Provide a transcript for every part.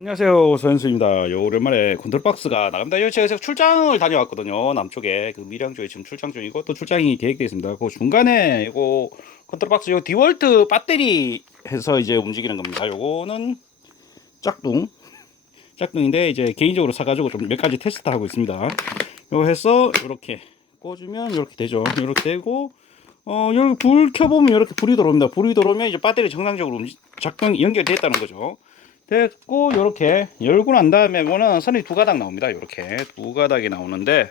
안녕하세요 서현수입니다. 요 오랜만에 컨트롤박스가 나갑니다. 요 제가 출장을 다녀왔거든요. 남쪽에 그 밀양 쪽에 지금 출장 중이고 또 출장이 계획되어 있습니다. 그 중간에 요거 컨트롤박스 요 디월트 배터리 해서 이제 움직이는 겁니다. 요거는 짝퉁 짝퉁인데 이제 개인적으로 사가지고 좀 몇 가지 테스트 하고 있습니다. 요 해서 이렇게 꽂으면 이렇게 되죠. 이렇게 되고 어 여기 불 켜보면 이렇게 불이 들어옵니다. 불이 들어오면 이제 배터리 정상적으로 작동 연결됐다는 거죠. 됐고 요렇게 열고 난 다음에 뭐는 선이 두 가닥 나옵니다. 요렇게 두 가닥이 나오는데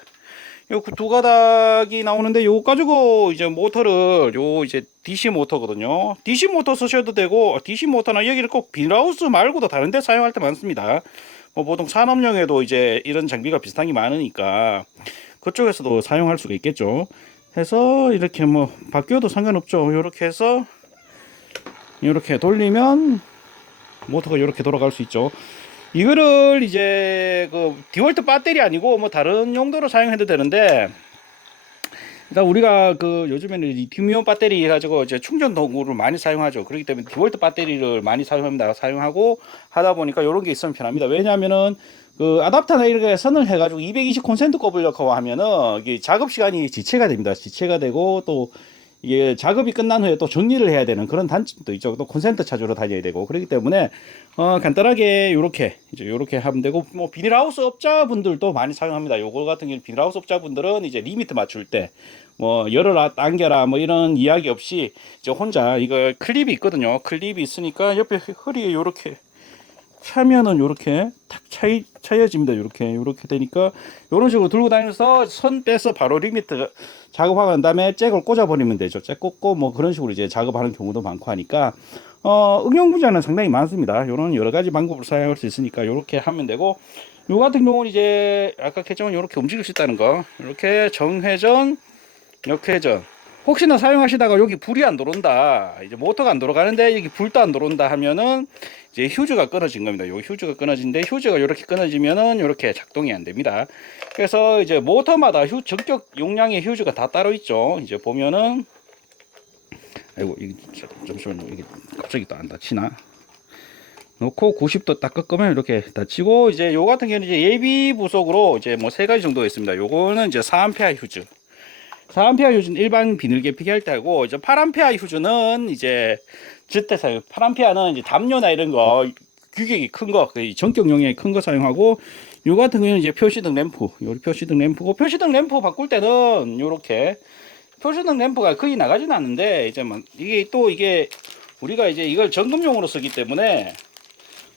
요두 가닥이 나오는데 요거 가지고 이제 모터를 요 이제 DC 모터거든요. DC 모터 쓰셔도 되고 DC 모터는 여기를 꼭 비닐하우스 말고도 다른 데 사용할 때 많습니다. 뭐 보통 산업용에도 이제 이런 장비가 비슷한 게 많으니까 그쪽에서도 사용할 수가 있겠죠. 해서 이렇게 뭐 바뀌어도 상관없죠. 요렇게 해서 이렇게 돌리면 모터가 이렇게 돌아갈 수 있죠. 이거를 이제 그 디월트 배터리 아니고 뭐 다른 용도로 사용해도 되는데 일단 우리가 그 요즘에는 이 리튬이온 배터리 가지고 이제 충전 도구를 많이 사용하죠. 그렇기 때문에 디월트 배터리를 많이 사용합니다. 사용하고 하다 보니까 이런 게 있으면 편합니다. 왜냐하면은 그 아답터나 이렇게 선을 해가지고 220 콘센트 꼽으려고 하면은 이게 작업 시간이 지체가 됩니다. 지체가 되고 또 이게 작업이 끝난 후에 또 정리를 해야 되는 그런 단점도 있죠. 또 콘센트 찾으러 다녀야 되고 그렇기 때문에 어 간단하게 요렇게 이제 요렇게 하면 되고 뭐 비닐하우스 업자분들도 많이 사용합니다. 요거 같은 경우 비닐하우스 업자분들은 이제 리미트 맞출 때 뭐 열어라 당겨라 뭐 이런 이야기 없이 이제 혼자 이거 클립이 있거든요. 클립이 있으니까 옆에 허리에 요렇게 차면은 요렇게 탁 차이 차여집니다. 요렇게 요렇게 되니까 요런 식으로 들고 다니면서 선 빼서 바로 리미트 작업하고 난 다음에 잭을 꽂아 버리면 되죠. 잭 꽂고 뭐 그런 식으로 이제 작업하는 경우도 많고 하니까 어 응용 분야는 상당히 많습니다. 요런 여러 가지 방법을 사용할 수 있으니까 요렇게 하면 되고 요 같은 경우는 이제 아까 했지만 요렇게 움직일 수 있다는 거. 이렇게 정회전, 역회전. 혹시나 사용하시다가 여기 불이 안 들어온다. 이제 모터가 안 돌아가는데 여기 불도 안 들어온다 하면은 이제 휴즈가 끊어진 겁니다. 요 휴즈가 끊어진데 휴즈가 이렇게 끊어지면은 이렇게 작동이 안 됩니다. 그래서 이제 모터마다 휴 전격 용량의 휴즈가 다 따로 있죠. 이제 보면은 아이고 이게 자- 잠시만요. 이게 갑자기 또 안 닫히나? 놓고 90도 딱 꺾으면 이렇게 닫히고 이제 요 같은 경우는 이제 예비 부속으로 이제 뭐 세 가지 정도 있습니다. 요거는 이제 4A 휴즈. 4A 휴즈는 일반 할 때고 이제 8A 휴즈는 이제 사용. 8A는 이제 담요나 이런 거 규격이 큰 거, 그 전격 용량이 큰 거 사용하고 요 같은 경우는 이제 표시등 램프. 요 표시등 램프고 표시등 램프 바꿀 때는 요렇게 표시등 램프가 거의 나가지는 않는데 이제 뭐 이게 또 이게 우리가 이제 이걸 점검용으로 쓰기 때문에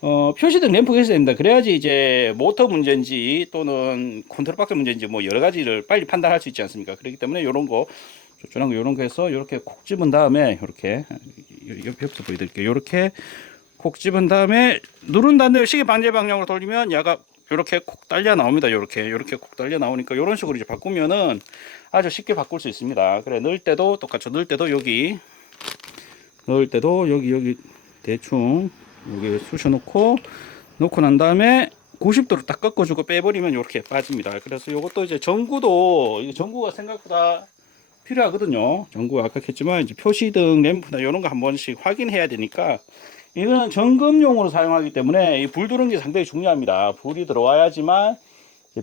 어, 표시등 램프가 있어야 됩니다. 그래야지 이제 모터 문제인지 또는 컨트롤 박스 문제인지 뭐 여러 가지를 빨리 판단할 수 있지 않습니까? 그렇기 때문에 요런 거 조준한 거 요런 거 해서 요렇게 콕 집은 다음에 요렇게 옆에부터 보여드릴게요. 요렇게 콕 집은 다음에 누른 다음에 시계 반대 방향으로 돌리면 야가 요렇게 콕 달려 나옵니다. 요렇게 요렇게 콕 달려 나오니까 요런 식으로 이제 바꾸면은 아주 쉽게 바꿀 수 있습니다. 그래 넣을 때도 똑같죠. 넣을 때도 여기 넣을 때도 여기 여기 대충 여기 쑤셔 놓고 놓고 난 다음에 90도로 딱 꺾어주고 빼버리면 이렇게 빠집니다. 그래서 이것도 이제 전구도 이 전구가 생각보다 필요하거든요. 전구 아까 했지만 이제 표시등 램프나 이런 거 한 번씩 확인해야 되니까 이거는 점검용으로 사용하기 때문에 이불 들어오는 게 상당히 중요합니다. 불이 들어와야지만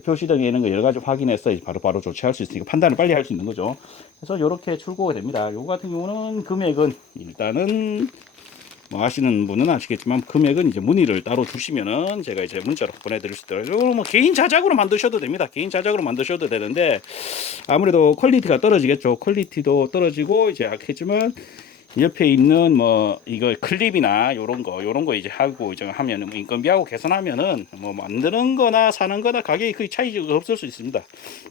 표시등에 있는 거 여러 가지 확인해서 바로 바로 조치할 수 있으니까 판단을 빨리 할 수 있는 거죠. 그래서 이렇게 출고가 됩니다. 요거 같은 경우는 금액은 일단은 뭐 아시는 분은 아시겠지만 금액은 이제 문의를 따로 주시면은 제가 이제 문자로 보내드릴 수 있도록 뭐 개인 자작으로 만드셔도 됩니다. 개인 자작으로 만드셔도 되는데 아무래도 퀄리티가 떨어지겠죠. 퀄리티도 떨어지고 이제 했지만 옆에 있는 뭐 이거 클립이나 요런 거 요런 거 이제 하고 이제 하면은 뭐 인건비하고 계산하면은 뭐 만드는 거나 사는 거나 가격이 거의 차이가 없을 수 있습니다.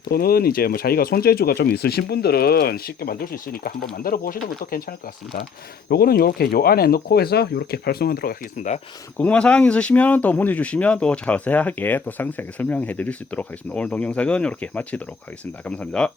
또는 이제 뭐 자기가 손재주가 좀 있으신 분들은 쉽게 만들 수 있으니까 한번 만들어 보시는 것도 괜찮을 것 같습니다. 요거는 요렇게 요 안에 넣고 해서 요렇게 발송하도록 하겠습니다. 궁금한 사항 있으시면 또 문의 주시면 또 자세하게 또 상세하게 설명해 드릴 수 있도록 하겠습니다. 오늘 동영상은 요렇게 마치도록 하겠습니다. 감사합니다.